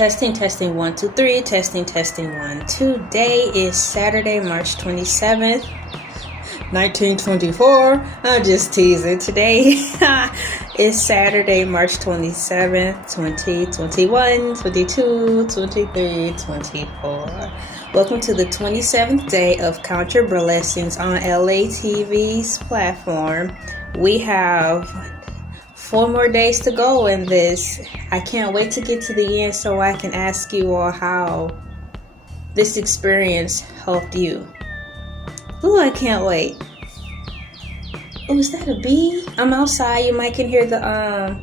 Testing, testing, 1, 2, 3. Testing, testing, 1. Today is Saturday, March 27th, 1924. I'm just teasing. Today is Saturday, March 27th, 2021, 22, 23, 24. Welcome to the 27th day of Count Your Blessings on Elaytv's platform. We have 4 more days to go in this. I can't wait to get to the end so I can ask you all how this experience helped you. Ooh, I can't wait. Oh, is that a bee? I'm outside. You might can hear the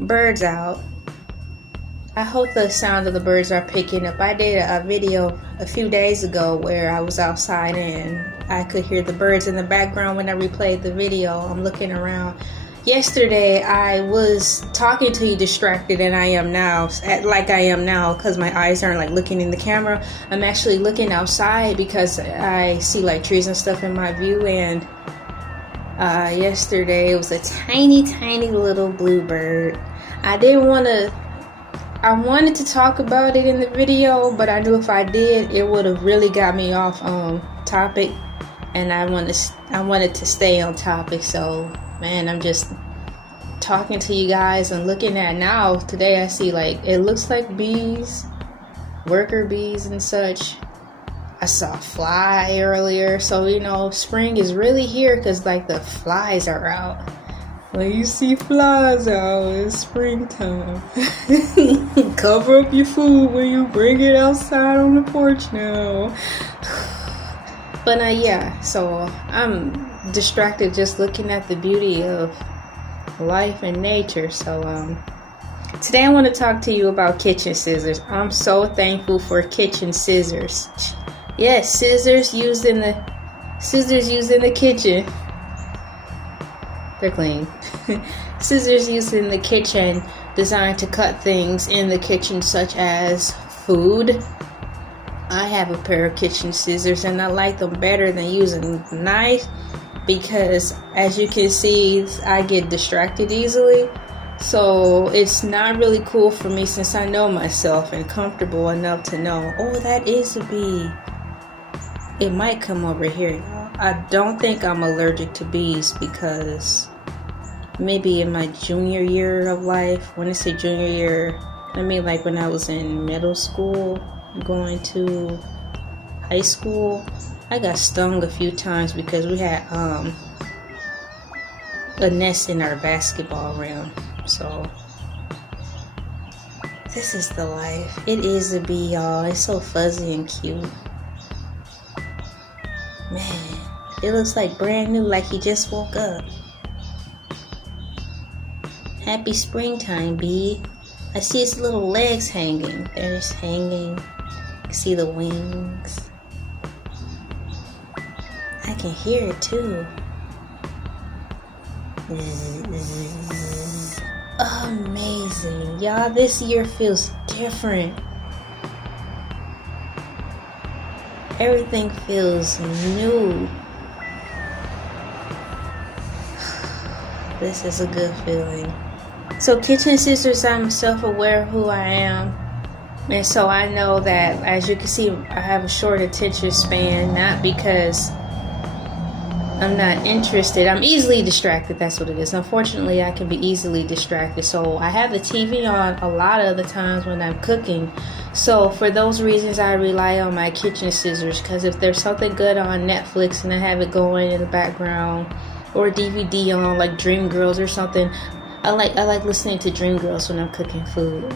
birds out. I hope the sound of the birds are picking up. I did a video a few days ago where I was outside and I could hear the birds in the background when I replayed the video. I'm looking around. Yesterday, I was talking to you distracted, and I am now, because my eyes aren't like looking in the camera. I'm actually looking outside because I see like trees and stuff in my view. And yesterday, it was a tiny, tiny little bluebird. I wanted to talk about it in the video, but I knew if I did, it would have really got me off topic, and I wanted to stay on topic. So man, I'm just talking to you guys and looking at now. Today I see like, it looks like bees, worker bees and such. I saw a fly earlier. So, you know, spring is really here because like the flies are out. When you see flies out, it's springtime. Cover up your food when you bring it outside on the porch now. But yeah, so I'm distracted just looking at the beauty of life and nature. So today I want to talk to you about kitchen scissors. I'm so thankful for kitchen scissors. Yes, scissors used in the kitchen. They're clean. Scissors used in the kitchen, designed to cut things in the kitchen such as food. I have a pair of kitchen scissors and I like them better than using a knife because, as you can see, I get distracted easily. So it's not really cool for me since I know myself and comfortable enough to know, oh, that is a bee. It might come over here. I don't think I'm allergic to bees because maybe in my junior year of life, when I say junior year, I mean like when I was in middle school, going to high school, I got stung a few times because we had a nest in our basketball rim. So this is the life. It is a bee, y'all. It's so fuzzy and cute. Man, it looks like brand new, like he just woke up. Happy springtime, bee. I see his little legs hanging. They're just hanging. See the wings. I can hear it too. Amazing. Y'all, this year feels different. Everything feels new. This is a good feeling. So kitchen scissors, I'm self-aware of who I am. And so I know that, as you can see, I have a short attention span, not because I'm not interested. I'm easily distracted, that's what it is. Unfortunately, I can be easily distracted. So I have the TV on a lot of the times when I'm cooking. So for those reasons, I rely on my kitchen scissors, because if there's something good on Netflix and I have it going in the background, or DVD on like Dreamgirls or something, I like listening to Dreamgirls when I'm cooking food,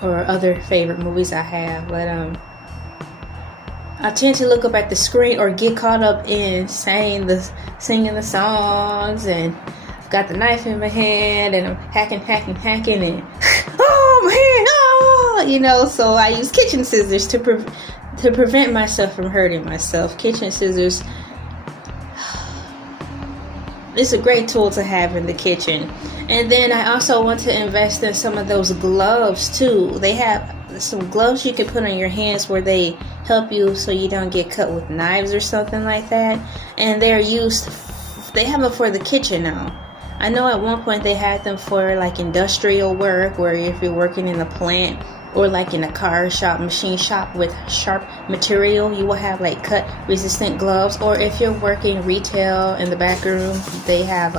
or other favorite movies I have. But I tend to look up at the screen or get caught up in singing the songs, and I've got the knife in my hand and I'm hacking and oh man, oh, you know. So I use kitchen scissors to prevent myself from hurting myself. Kitchen scissors, it's a great tool to have in the kitchen. And then I also want to invest in some of those gloves too. They have some gloves you can put on your hands where they help you so you don't get cut with knives or something like that. And they have them for the kitchen now. I know at one point they had them for like industrial work, where if you're working in a plant or like in a car shop, machine shop with sharp material, you will have like cut resistant gloves. Or if you're working retail in the back room, they have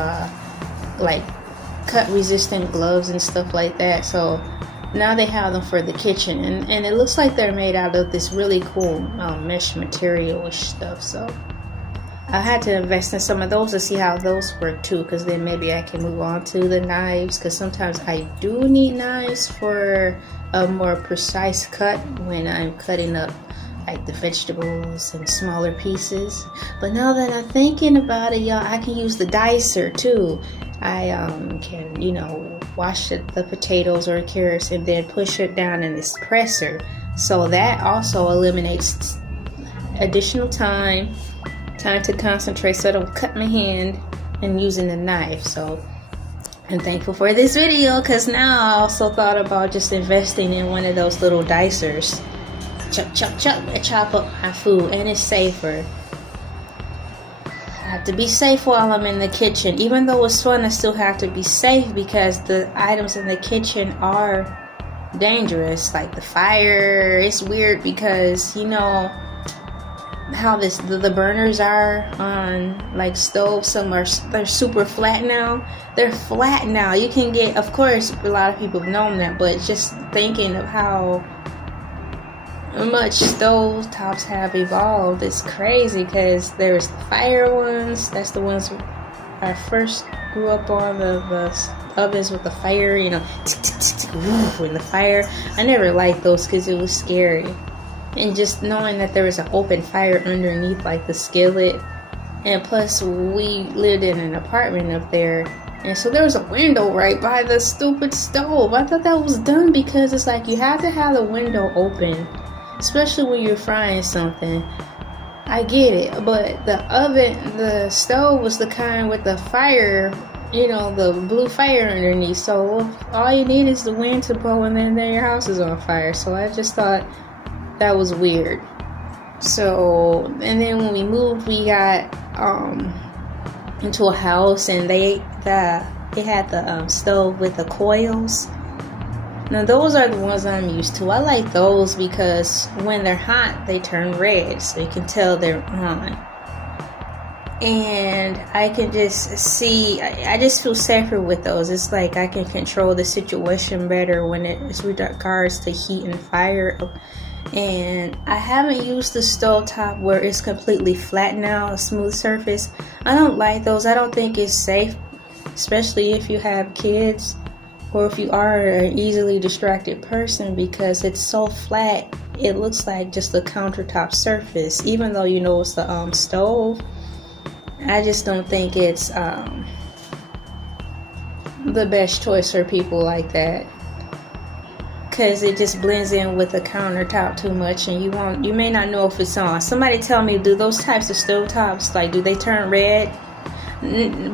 like cut resistant gloves and stuff like that. So now they have them for the kitchen, and it looks like they're made out of this really cool mesh material stuff. So I had to invest in some of those to see how those work too, because then maybe I can move on to the knives, because sometimes I do need knives for a more precise cut when I'm cutting up like the vegetables in smaller pieces. But now that I'm thinking about it, y'all, I can use the dicer too. I can, you know, wash the potatoes or carrots and then push it down in this presser. So that also eliminates additional time to concentrate, so I don't cut my hand and using the knife. So I'm thankful for this video, because now I also thought about just investing in one of those little dicers. Chop up my food, and it's safer. I have to be safe while I'm in the kitchen. Even though it's fun, I still have to be safe, because the items in the kitchen are dangerous. Like the fire, it's weird because, you know how the burners are on like stoves. Some they're super flat now. They're flat now. You can get, of course, a lot of people have known that, but just thinking of how much stove tops have evolved, it's crazy. Because there's the fire ones. That's the ones I first grew up on, the ovens with the fire, you know, in the fire. I never liked those because it was scary. And just knowing that there was an open fire underneath like the skillet, and plus we lived in an apartment up there, and so there was a window right by the stupid stove. I thought that was dumb, because it's like you have to have the window open, especially when you're frying something. I get it, but the stove was the kind with the fire, you know, the blue fire underneath. So all you need is the wind to blow, and then your house is on fire. So I just thought that was weird. So, and then when we moved, we got into a house, and they had the stove with the coils. Now those are the ones I'm used to. I like those because when they're hot, they turn red, so you can tell they're on. And I can just see, I just feel safer with those. It's like I can control the situation better when it's with regards to heat and fire. And I haven't used the stovetop where it's completely flat now, a smooth surface. I don't like those. I don't think it's safe, especially if you have kids or if you are an easily distracted person, because it's so flat. It looks like just a countertop surface, even though you know it's the stove. I just don't think it's the best choice for people like that, because it just blends in with the countertop too much, and you may not know if it's on. Somebody tell me, do those types of stovetops, like, do they turn red?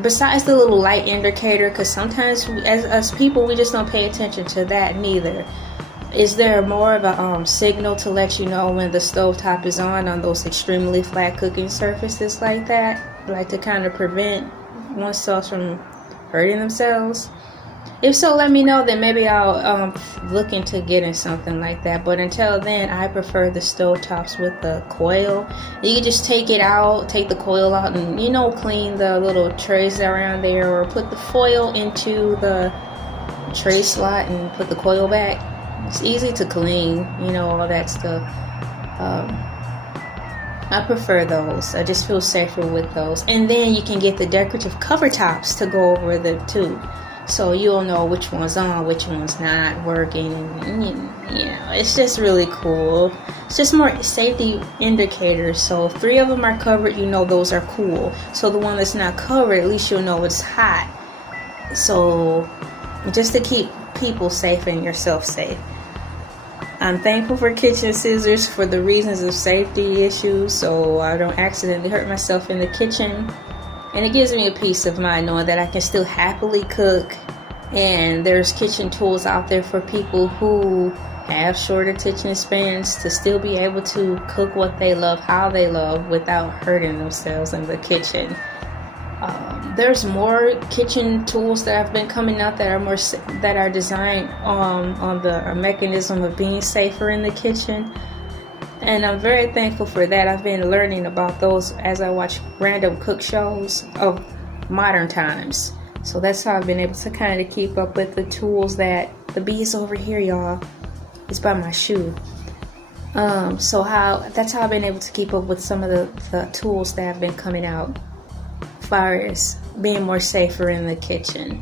Besides the little light indicator, because sometimes as people, we just don't pay attention to that neither. Is there more of a signal to let you know when the stovetop is on those extremely flat cooking surfaces like that? Like to kind of prevent oneself from hurting themselves? If so, let me know, then maybe I'll look into getting something like that. But until then, I prefer the stovetops with the coil. You can just take the coil out, and, you know, clean the little trays around there, or put the foil into the tray slot and put the coil back. It's easy to clean, you know, all that stuff. I prefer those. I just feel safer with those. And then you can get the decorative cover tops to go over them too. So you'll know which one's on, which one's not working. And, you know, it's just really cool. It's just more safety indicators. So if 3 of them are covered, you know those are cool. So the one that's not covered, at least you'll know it's hot. So just to keep people safe and yourself safe. I'm thankful for kitchen scissors for the reasons of safety issues, so I don't accidentally hurt myself in the kitchen. And it gives me a peace of mind knowing that I can still happily cook, and there's kitchen tools out there for people who have short attention spans to still be able to cook what they love, how they love, without hurting themselves in the kitchen. There's more kitchen tools that have been coming out that are designed on the mechanism of being safer in the kitchen, and I'm very thankful for that. I've been learning about those as I watch random cook shows of modern times. So that's how I've been able to kind of keep up with the tools that the bees over here, y'all, is by my shoe. That's how I've been able to keep up with some of the tools that have been coming out as far as being more safer in the kitchen.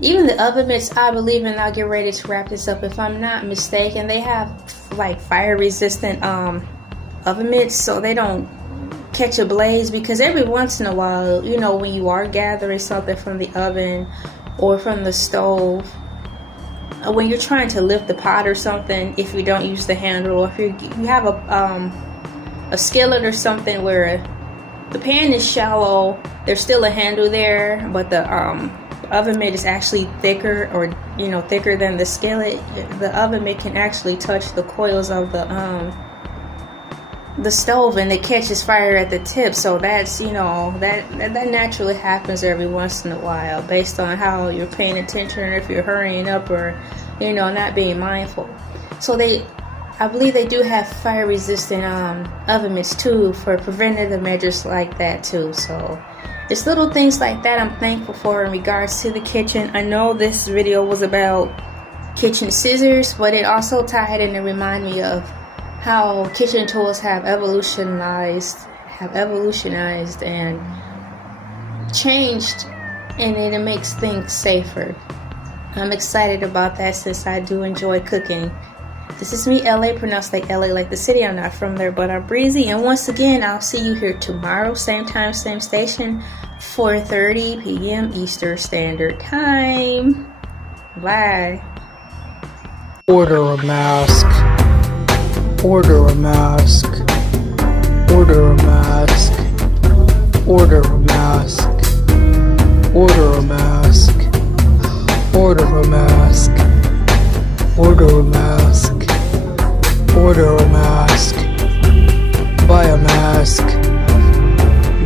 Even the oven mitts, I believe, and I'll get ready to wrap this up if I'm not mistaken, they have like fire resistant oven mitts so they don't catch a blaze, because every once in a while, you know, when you are gathering something from the oven or from the stove, when you're trying to lift the pot or something, if you don't use the handle, or if you have a skillet or something where the pan is shallow, there's still a handle there, but the oven mitt is actually thicker, or thicker than the skillet. The oven mitt can actually touch the coils of the stove, and it catches fire at the tip. So that's that naturally happens every once in a while, based on how you're paying attention, or if you're hurrying up, or not being mindful. So I believe they do have fire resistant oven mitts too, for preventative measures like that too. So it's little things like that I'm thankful for in regards to the kitchen. I know this video was about kitchen scissors, but it also tied in and reminded me of how kitchen tools have evolutionized and changed, and it makes things safer. I'm excited about that, since I do enjoy cooking. This is me, Elay, pronounced like LA, like the city. I'm not from there, but I'm breezy. And once again, I'll see you here tomorrow, same time, same station, 4:30 p.m. Eastern Standard Time. Bye. Order a mask. Order a mask. Order a mask. Order a mask. Order a mask. Order a mask. Order a mask. Order a mask. Buy a mask.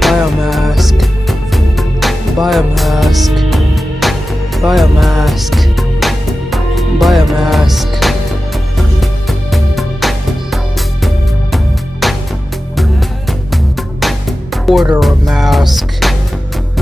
Buy a mask. Buy a mask. Buy a mask. Buy a mask. Order a